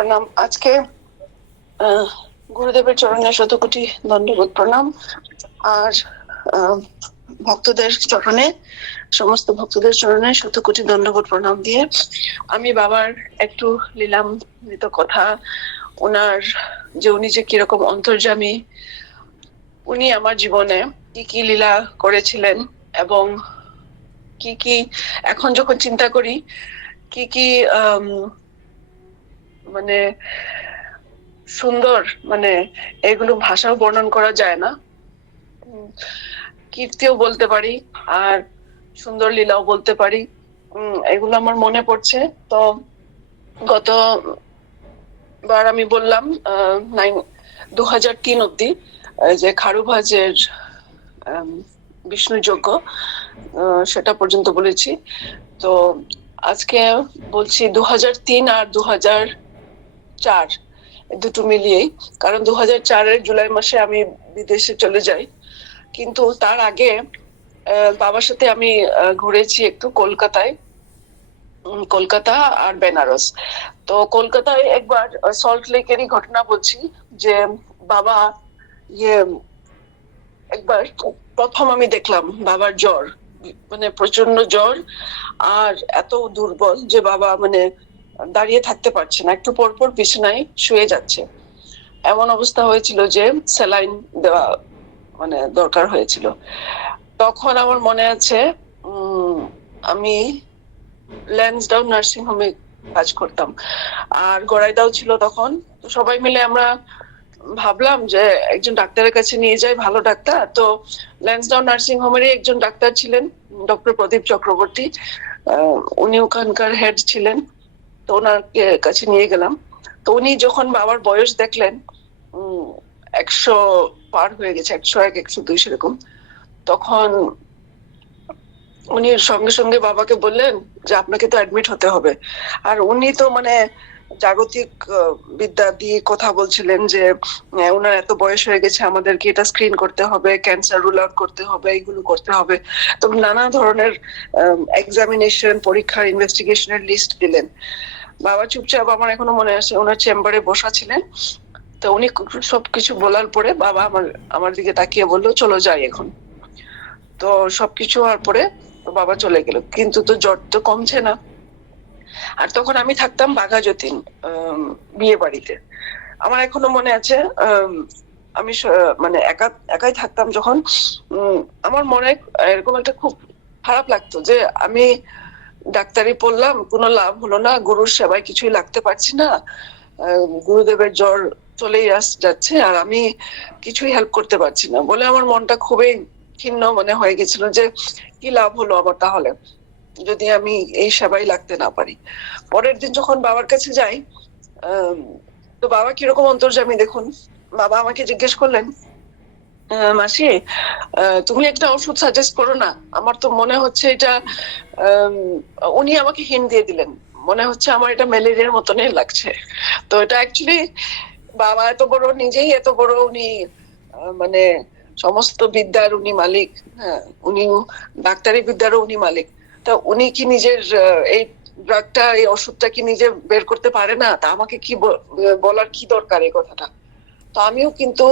প্রণাম। আজকে গুরুদেবের চরণে শতকোটি দণ্ডবোধ প্রণাম। আর ভক্তদের চরণে, সমস্ত ভক্তদের চরণে শতকোটি দণ্ডবোধ প্রণাম দিয়ে আমি বাবার একটু লীলামৃত কথা, ওনার যে উনি যে কিরকম অন্তর্যামী, উনি আমার জীবনে কি কি লীলা করেছিলেন এবং কি কি এখন যখন চিন্তা করি কি কি মানে সুন্দর, মানে এগুলো ভাষাও বর্ণন করা যায় না। কীর্তিও বলতে পারি আর সুন্দর লীলাও বলতে পারি। এগুলো আমার মনে পড়ছে। তো গতবার আমি বললাম 2003 অব্দি যে খারুভাজের বিষ্ণু যজ্ঞ, সেটা পর্যন্ত বলেছি। তো আজকে বলছি 2003 আর 2004 দুটো মিলিয়েই, কারণ 2004-এর জুলাই মাসে আমি বিদেশে চলে যাই। কিন্তু তার আগে বাবার সাথে আমি ঘুরেছি একটু কলকাতা আর বেনারস। তো কলকাতায় একবার সল্ট লেকেরই ঘটনা বলছি, যে বাবা ইয়ে একবার প্রথম আমি দেখলাম বাবার জ্বর, মানে প্রচন্ড জ্বর, আর এত দুর্বল যে বাবা মানে দাঁড়িয়ে থাকতে পারছে না, একটু পর পর বিছানায় শুয়ে যাচ্ছে। এমন অবস্থা হয়েছিল যে স্যালাইন দেওয়া মানে দরকার হয়েছিল। তখন আমার মনে আছে আমি ল্যান্সডাউন নার্সিং হোমে কাজ করতাম, আর গড়াইদাও ছিল তখন। তো সবাই মিলে আমরা ভাবলাম যে একজন ডাক্তারের কাছে নিয়ে যাই, ভালো ডাক্তার। তো ল্যান্সডাউন নার্সিং হোমেরই একজন ডাক্তার ছিলেন, ডক্টর প্রদীপ চক্রবর্তী, উনি ওখানকার হেড ছিলেন। তো ওনার কাছে নিয়ে গেলাম। তো উনি যখন বাবার বয়স দেখলেন 100 পার হয়ে গেছে, 101 102 সেরকম, তখন উনি সঙ্গে সঙ্গে বাবাকে বললেন যে আপনাকে তো অ্যাডমিট হতে হবে। আর উনি তো মানে জাগতিক বিদ্যা দিয়ে কথা বলছিলেন যে ওনার এত বয়স হয়ে গেছে, আমাদেরকে এটা স্ক্রিন করতে হবে, ক্যান্সার রুল আউট করতে হবে, এইগুলো করতে হবে। তো নানা ধরনের এক্সামিনেশন, পরীক্ষার, ইনভেস্টিগেশনের লিস্ট দিলেন। বাবা চুপচাপ, আমার এখনো মনে আছে, ওনার চেম্বারে বসা ছিলেন। তো উনি সবকিছু বলার পরে বাবা আমার দিকে তাকিয়ে বললো চলো যাই এখন। তো সবকিছু হওয়ার পরে বাবা চলে গেল, কিন্তু তো জ্বর তো কমছে না। আর তখন আমি থাকতাম বাঘাযতীন বিয়ে বাড়িতে। আমার এখনো মনে আছে, আমি মানে একাই থাকতাম যখন। আমার মনে এরকম একটা খুব খারাপ লাগতো যে আমি ডাক্তারি পড়লাম, কোনো লাভ হলো না, গুরুর সেবায় কিছুই লাগতে পারছি না, গুরুদেবের জ্বর চলেই যাচ্ছে আর আমি কিছুই হেল্প করতে পারছি না বলে আমার মনটা খুবই খিন্ন মনে হয়ে গেছিল, যে কি লাভ হলো আমার তাহলে যদি আমি এই সেবাই লাগতে না পারি। পরের দিন যখন বাবার কাছে যাই, তো বাবা কিরকম অন্তর্যামী দেখুন। বাবা আমাকে জিজ্ঞেস করলেন, মাসি তুমি একটা ওষুধ সাজেস্ট করো না, আমার তো মনে হচ্ছে এটা, উনি আমাকে হিন্ট দিয়ে দিলেন, মনে হচ্ছে আমার এটা ম্যালেরিয়ার মতনই লাগছে। তো এটা অ্যাকচুয়ালি বাবা এত বড়, নিজেই এত বড়, উনি মানে সমস্ত বিদ্যার উনি মালিক। হ্যাঁ, উনি ডাক্তারি বিদ্যারও উনি মালিক। তা উনি কি নিজের এই ড্রাগটা, এই ওষুধটা কি নিজে বের করতে পারে না? তা আমাকে কি বলার কি দরকার এই কথাটা? তো আমিও কিন্তু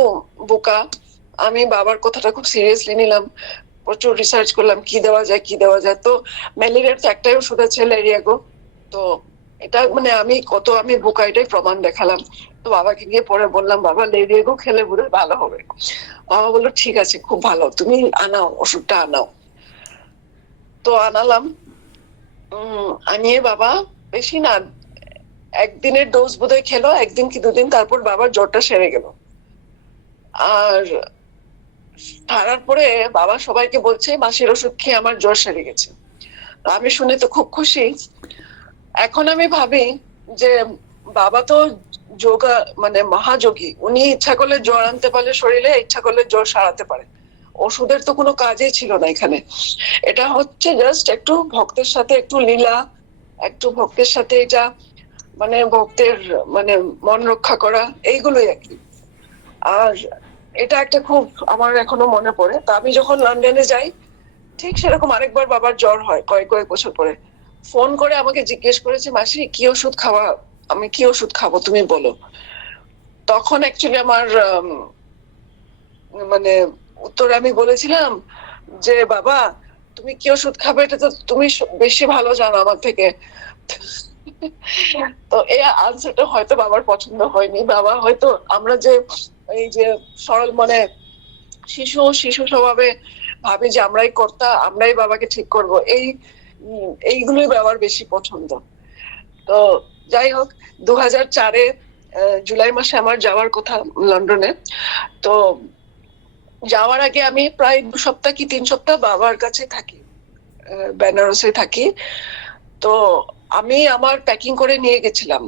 বোকা, আমি বাবার কথাটা খুব সিরিয়াসলি নিলাম, প্রচুর রিসার্চ করলাম কি দেওয়া যায়। তো ম্যালেরিয়ার তো একটাই ওষুধ আছে, ল্যারিয়াগো। তো এটা মানে আমি বোকা, এটাই প্রমাণ দেখালাম। তো বাবাকে গিয়ে পরে বললাম, বাবা লেরিয়াগো খেলে বোধহয় ভালো হবে। বাবা বললো ঠিক আছে, খুব ভালো, তুমি আনাও, ওষুধটা আনাও। তো আনালাম। আনিয়ে বাবা বেশি না, একদিনের ডোজ বোধহয় খেলো, একদিন কি দুদিন, তারপর বাবার জ্বরটা সেরে গেল। আর সারার পরে বাবা সবাইকে বলছে মাসির ওষুধ খেয়ে আমার জ্বর সেরে গেছে। আমি শুনে তো খুব খুশি। এখন আমি ভাবি যে বাবা তো যোগা মানে মহাযোগী, উনি ইচ্ছা করলে জ্বর আনতে পারলে শরীরে, ইচ্ছা করলে জ্বর সারাতে পারে। ওষুধের তো কোনো কাজই ছিল না এখানে। এটা হচ্ছে জাস্ট একটু ভক্তের সাথে একটু লীলা, একটু ভক্তের সাথে এটা মানে ভক্তের মানে মন রক্ষা করা, এইগুলোই আর কি। আর এটা একটা খুব আমার এখনো মনে পড়ে। তা আমি যখন লন্ডনে যাই, ঠিক সেরকম আরেকবার বাবার জ্বর হয় কয়েক বছর পরে। ফোন করে আমাকে জিজ্ঞেস করেছে, মাসি কি ওষুধ খাওয়া আমি কি ওষুধ খাবো তুমি বলো। তখন অ্যাকচুয়ালি আমার মানে উত্তরে আমি বলেছিলাম যে বাবা তুমি কি ওষুধ খাবে এটা তো তুমি বেশি ভালো জানো আমার থেকে। তো এই আনসারটা হয়তো বাবার পছন্দ হয়নি। বাবা হয়তো আমরা যে এই যে সরল মানে শিশু শিশু স্বভাবে ভাবি যে আমরাই কর্তা, আমরাই বাবাকে ঠিক করব, এইগুলোই বাবার বেশি পছন্দ। তো যাই হোক, 2004-এ জুলাই মাসে আমার যাওয়ার কথা লন্ডনে। তো যাওয়ার আগে আমি প্রায় 2 সপ্তাহ কি 3 সপ্তাহ বাবার কাছে থাকি, বেনারসে থাকি। তো আমি আমার প্যাকিং করে নিয়ে গেছিলাম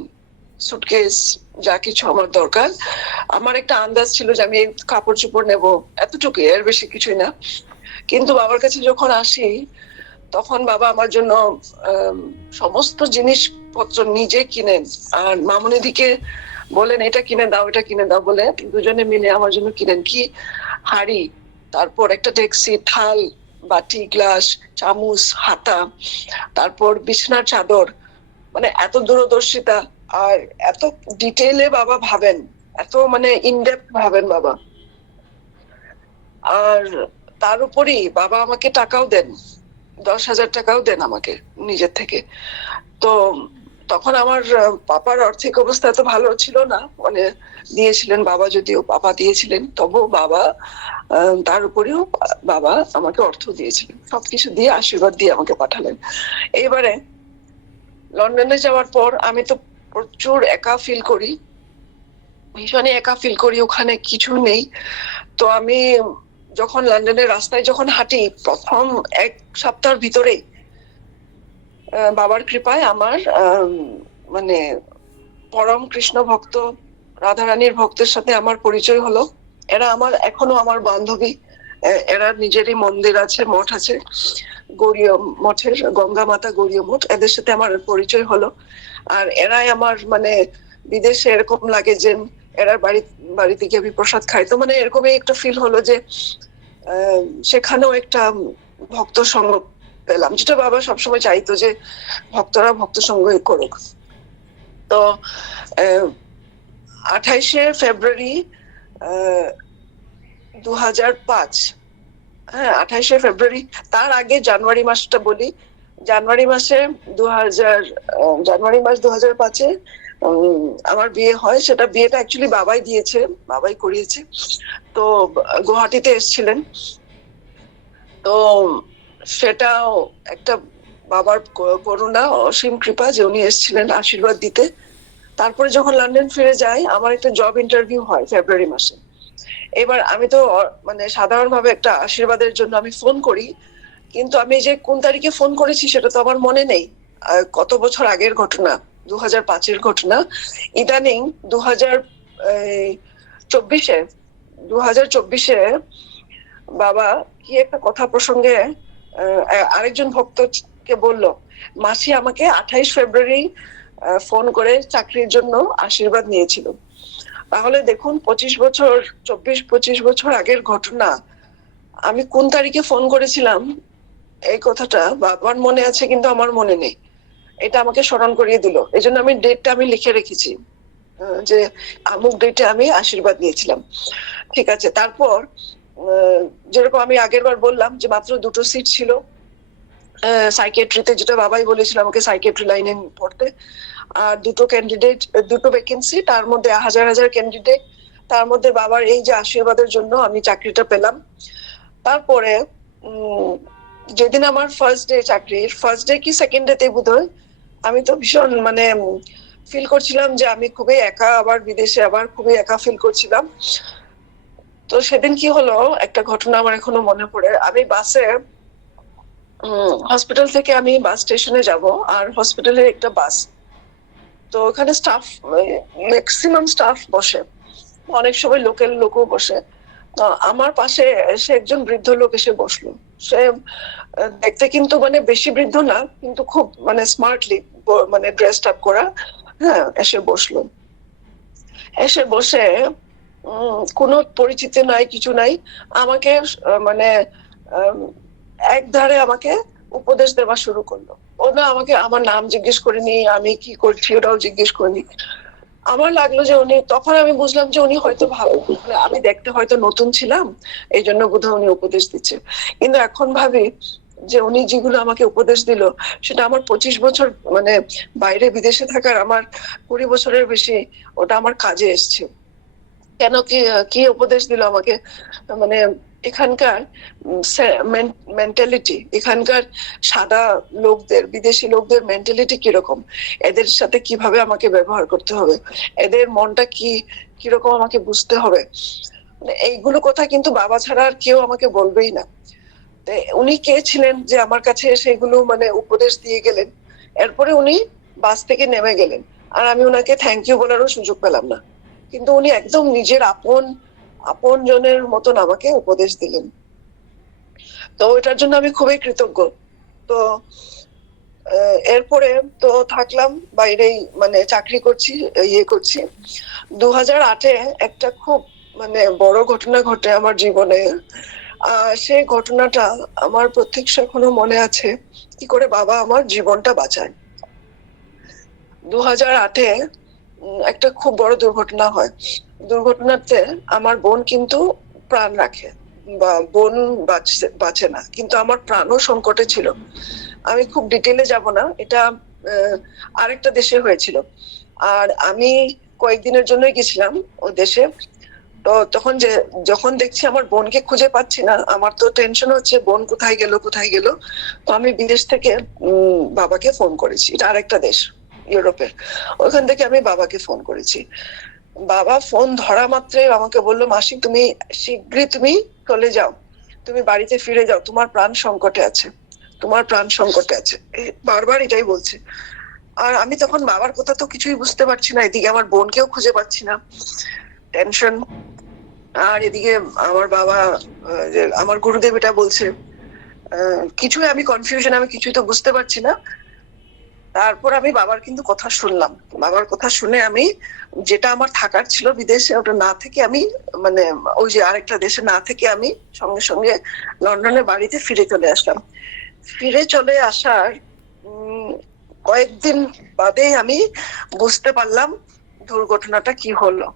সুটকেস, যা কিছু আমার দরকার। আমার একটা আন্দাজ ছিল যে আমি কাপড় চোপড় নেবো, এতটুকু, এর বেশি কিছুই না। কিন্তু বাবার কাছে যখন আসি তখন বাবা আমার জন্য সমস্ত জিনিসপত্র নিজে কিনেন, আর মামুনিদিকে বলেন এটা কিনে দাও এটা কিনে দাও বলে দুজনে মিলে আমার জন্য কিনেন। কি হাড়ি, তারপর একটা ডেক্সি, থাল, বাটি, গ্লাস, চামচ, হাতা, তারপর বিছানার চাদর। মানে এত দূরদর্শিতা আর এত ডিটেইলে বাবা ভাবেন, এত মানে ইনডেপথ ভাবেন বাবা। আর তার উপরই বাবা আমাকে টাকাও দেন, 10,000 টাকাও দেন আমাকে নিজের থেকে। তো তখন আমার পাপার আর্থিক অবস্থা এত ভালো ছিল না, মানে দিয়েছিলেন বাবা, যদিও পাপা দিয়েছিলেন তবুও বাবা, তার উপরেও বাবা আমাকে অর্থ দিয়েছিলেন, সবকিছু দিয়ে আশীর্বাদ দিয়ে আমাকে পাঠালেন। এইবারে লন্ডনে যাওয়ার পর আমি তো প্রচুর একা ফিল করি, ভীষণই একা ফিল করি, ওখানে কিছু নেই। তো আমি যখন লন্ডনের রাস্তায় যখন হাঁটি, প্রথম 1 সপ্তাহের ভিতরে বাবার কৃপায় আমার মানে পরম কৃষ্ণ ভক্ত রাধারানীর ভক্তের সাথে আমার পরিচয় হলো। এরা আমার এখনো আমার বান্ধবী, এরা নিজেরই মন্দির আছে, মঠ আছে, গৌরীয় মঠের, গঙ্গা মাতা গৌরীয় মঠ, এদের সাথে আমার পরিচয় হলো। আর এরাই আমার মানে বিদেশে এরকম লাগে যে এরার বাড়িতে গিয়ে আমি প্রসাদ খাই, তো মানে এরকমই একটা ফিল হলো যে সেখানেও একটা ভক্ত সঙ্গ পেলাম, যেটা বাবা সবসময় চাইতো যে ভক্তরা ভক্ত সঙ্গই করুক। তো 28শে ফেব্রুয়ারি 2005, হ্যাঁ 28শে ফেব্রুয়ারি, তার আগে জানুয়ারি মাসটা বলি। জানুয়ারি মাসে জানুয়ারি মাস 2005-এ আমার বিয়ে হয়। সেটা বিয়েটা অ্যাকচুয়ালি বাবাই দিয়েছে, বাবাই করিয়েছে। তো গুয়াহাটিতে এসেছিলেন। তো সেটাও একটা বাবার করুণা, অসীম কৃপা যে উনি এসেছিলেন আশীর্বাদ দিতে। তারপরে যখন লন্ডন ফিরে যাই, আমার একটা জব ইন্টারভিউ হয় ফেব্রুয়ারি মাসে। এবার আমি তো মানে সাধারণভাবে একটা আশীর্বাদের জন্য আমি ফোন করি, কিন্তু আমি যে কোন তারিখে ফোন করেছি সেটা তো আমার মনে নেই। কত বছর আগের ঘটনা, 2005-এর ঘটনা। ইদানিং 2024-এ 2024-এ বাবা কি একটা কথা প্রসঙ্গে আরেকজন ভক্তকে বলল, মাসি আমাকে 28 ফেব্রুয়ারি ফোন করে চাকরির জন্য আশীর্বাদ নিয়েছিল। তাহলে দেখুন 25 বছর আগের ঘটনা, আমি কোন তারিখে ফোন করেছিলাম এই কথাটা বাবার মনে আছে কিন্তু আমার মনে নেই। এটা আমাকে স্মরণ করিয়ে দিল, এই জন্য আমি ডেটটা আমি লিখে রেখেছি যে আমুক ডেটে আমি আশীর্বাদ নিয়েছিলাম। ঠিক আছে। তারপর যেরকম আমি আগের বার বললাম যে মাত্র 2টো সিট ছিল সাইকিয়াট্রিতে, যেটা বাবাই বলেছিল আমাকে সাইকিয়াট্রি লাইনে পড়তে। আর 2টো ক্যান্ডিডেট, 2টো ভ্যাকেন্সি, তার মধ্যে হাজার হাজার ক্যান্ডিডেট, তার মধ্যে বাবার এই যে আশীর্বাদের জন্য আমি চাকরিটা পেলাম। তারপরে যেদিন আমার ফার্স্ট ডে, চাকরির ফার্স্ট ডে কি সেকেন্ড ডেতে বোধহয়, আমি তো ভীষণ মানে ফিল করছিলাম যে আমি খুবই একা, আবার বিদেশে আবার খুবই একা ফিল করছিলাম। তো সেদিন কি হলো, একটা ঘটনা আমার এখনো মনে পড়ে। আমি বাসে, হসপিটাল থেকে আমি বাস স্টেশনে যাব, আর হসপিটালের একটা বাস, তো ওখানে স্টাফ, ম্যাক্সিমাম স্টাফ বসে, অনেক সময় লোকাল লোকও বসে। আমার পাশে এসে একজন বৃদ্ধ লোক এসে বসলো। সে দেখতে কিন্তু মানে বেশি বৃদ্ধ না, কিন্তু খুব মানে স্মার্টলি মানে ড্রেসড আপ করা, হ্যাঁ, এসে বসলো। এসে বসে কোনো পরিচিতি নাই, কিছু নাই, আমাকে মানে এক ধারে আমাকে উপদেশ দেওয়া শুরু করলো। ও না আমাকে আমার নাম জিজ্ঞেস করেনি, আমি কি করছি ওটাও জিজ্ঞেস করেনি। আমার লাগলো যে উনি, তখন আমি বুঝলাম যে উনি হয়তো মানে আমি দেখতে হয়তো নতুন ছিলাম, এই জন্য বোধহয় উনি উপদেশ দিচ্ছে। কিন্তু এখন ভাবি যে উনি যেগুলো আমাকে উপদেশ দিল, সেটা আমার 25 বছর মানে বাইরে বিদেশে থাকার আমার 20 বছরের বেশি ওটা আমার কাজে এসছে। কেন, কি কি উপদেশ দিল আমাকে, মানে এখানকার মেন্টালিটি, এখানকার সাদা লোকদের, বিদেশি লোকদের মেন্টালিটি কিরকম, এদের সাথে কিভাবে আমাকে ব্যবহার করতে হবে, এদের মনটা কি কিরকম আমাকে বুঝতে হবে, মানে এইগুলো কথা কিন্তু বাবা ছাড়া আর কেউ আমাকে বলবেই না। উনি কে ছিলেন যে আমার কাছে সেগুলো মানে উপদেশ দিয়ে গেলেন, এরপরে উনি বাস থেকে নেমে গেলেন, আর আমি ওনাকে থ্যাংক ইউ বলারও সুযোগ পেলাম না। কিন্তু উনি একদম নিজের আপন জনের মতন আমাকে উপদেশ দিলেন। তো এটার জন্য আমি খুবই কৃতজ্ঞ। তো এরপরে তো থাকলাম বাইরেই, মানে চাকরি করছি, ইয়ে করছি। 2008-এ একটা খুব মানে বড় ঘটনা ঘটে আমার জীবনে। সেই ঘটনাটা আমার প্রত্যক্ষ এখনো মনে আছে, কি করে বাবা আমার জীবনটা বাঁচায়। 2008-এ একটা খুব বড় দুর্ঘটনা হয়। দুর্ঘটনাতে আমার বোন কিন্তু প্রাণ রাখে, বা বোন বাঁচে না, কিন্তু আমার প্রাণও সংকটে ছিল। আমি খুব ডিটেলে যাব না, এটা আরেকটা দেশে হয়েছিল, আর আমি কয়েকদিনের জন্যই গেছিলাম ওই দেশে। তো তখন যখন দেখছি আমার বোনকে খুঁজে পাচ্ছি না, আমার তো টেনশন হচ্ছে বোন কোথায় গেল কোথায় গেল। তো আমি বিদেশ থেকে বাবাকে ফোন করেছি, এটা আরেকটা দেশ ইউরোপের, ওখান থেকে আমি বাবাকে ফোন করেছি। বাবা ফোন ধরা মাত্রই আমাকে বললো, মাসি তুমি শীঘ্রই তুমি চলে যাও, তুমি বাড়িতে ফিরে যাও, তোমার প্রাণ সংকটে আছে, তোমার প্রাণ সংকটে আছে, বারবার এটাই বলছে। আর আমি তখন বাবার কথা তো কিছুই বুঝতে পারছি না, এদিকে আমার বোনকেও খুঁজে পাচ্ছি না, টেনশন। আর এদিকে আমার বাবা, আমার গুরুদেব এটা বলছে, কিছুই আমি কনফিউশন, আমি কিছুই তো বুঝতে পারছি না। তারপর আমি বাবার কিন্তু কথা শুনলাম, বাবার কথা শুনে আমি যেটা আমার থাকার ছিল বিদেশে, ওটা না থেকে আমি মানে ওই যে আরেকটা দেশে না থেকে আমি সঙ্গে সঙ্গে লন্ডনের বাড়িতে ফিরে চলে আসলাম। ফিরে চলে আসার কয়েকদিন বাদে আমি বুঝতে পারলাম দুর্ঘটনাটা কি হলো।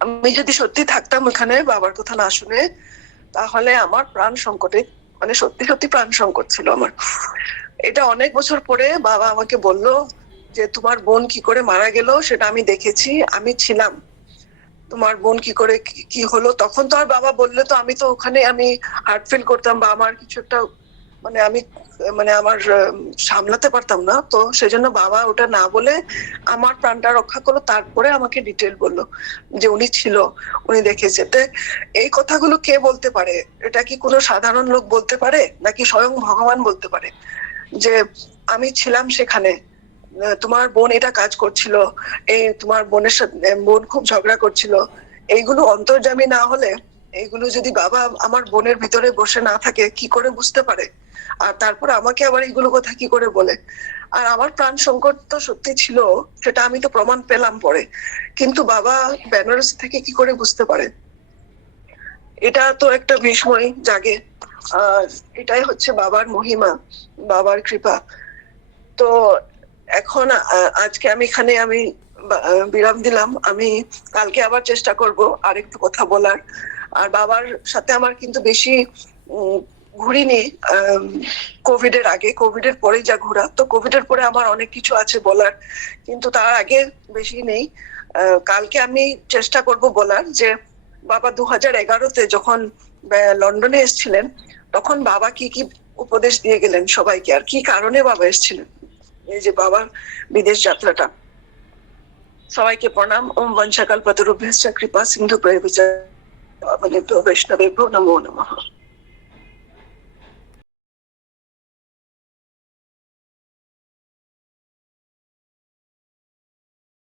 আমি যদি সত্যি থাকতাম ওখানে বাবার কথা না শুনে, তাহলে আমার প্রাণ সংকটে, মানে সত্যি সত্যি প্রাণ সংকট ছিল আমার। এটা অনেক বছর পরে বাবা আমাকে বলল যে তোমার বোন কি করে মারা গেল সেটা আমি দেখেছি, আমি ছিলাম, তোমার বোন কি করে কি হলো। তখন তো আর বাবা বললে তো আমি তো ওখানে আমি হার্ট ফেল করতাম, বা আমার কিছু একটা মানে আমি মানে আমার সামলাতে পারতাম না। তো সেজন্য বাবা ওটা না বলে আমার প্রাণটা রক্ষা করলো, তারপরে আমাকে ডিটেল বললো যে উনি ছিল, উনি দেখেছে। তো এই কথাগুলো কে বলতে পারে? এটা কি কোনো সাধারণ লোক বলতে পারে, নাকি স্বয়ং ভগবান বলতে পারে যে আমি ছিলাম সেখানে, তোমার বোন এটা কাজ করছিল, এই তোমার বোনের সাথে বোন খুব ঝগড়া করছিল। এইগুলো অন্তর্যামী না হলে, এইগুলো যদি বাবা আমার বোনের ভিতরে বসে না থাকে, কি করে বুঝতে পারে? আর তারপর আমাকে আবার এইগুলো কথা কি করে বলে? আর আমার প্রাণ সংকট তো সত্যি ছিল, সেটা আমি তো প্রমাণ পেলাম পরে, কিন্তু বাবা বেনারস থেকে কি করে বুঝতে পারে? এটা তো একটা বিস্ময় জাগে। আর এটাই হচ্ছে বাবার মহিমা, বাবার কৃপা। তো এখন আজকে আমি এখানে আমি বিরাম দিলাম। আমি কালকে আবার চেষ্টা করব আরেকটু কথা বলার। আর বাবার সাথে আমার কিন্তু বেশি ঘুরিনি কোভিড এর আগে, কোভিড এর পরে যা ঘোরা, তো কোভিড এর পরে আমার অনেক কিছু আছে বলার, কিন্তু তার আগে বেশি নেই। কালকে আমি চেষ্টা করব বলার যে বাবা 2011-তে যখন লন্ডনে এসেছিলেন, তখন বাবা কি কি উপদেশ দিয়ে গেলেন সবাইকে, আর কি কারণে বাবা এসেছিলেন, এই যে বাবার বিদেশ যাত্রাটা। সবাইকে প্রণাম। ওম বঞ্চকাল্পতরুভ্যশ্চ কৃপা সিন্ধু প্রভৃতি বৈষ্ণবেভ্যো নমো নমঃ।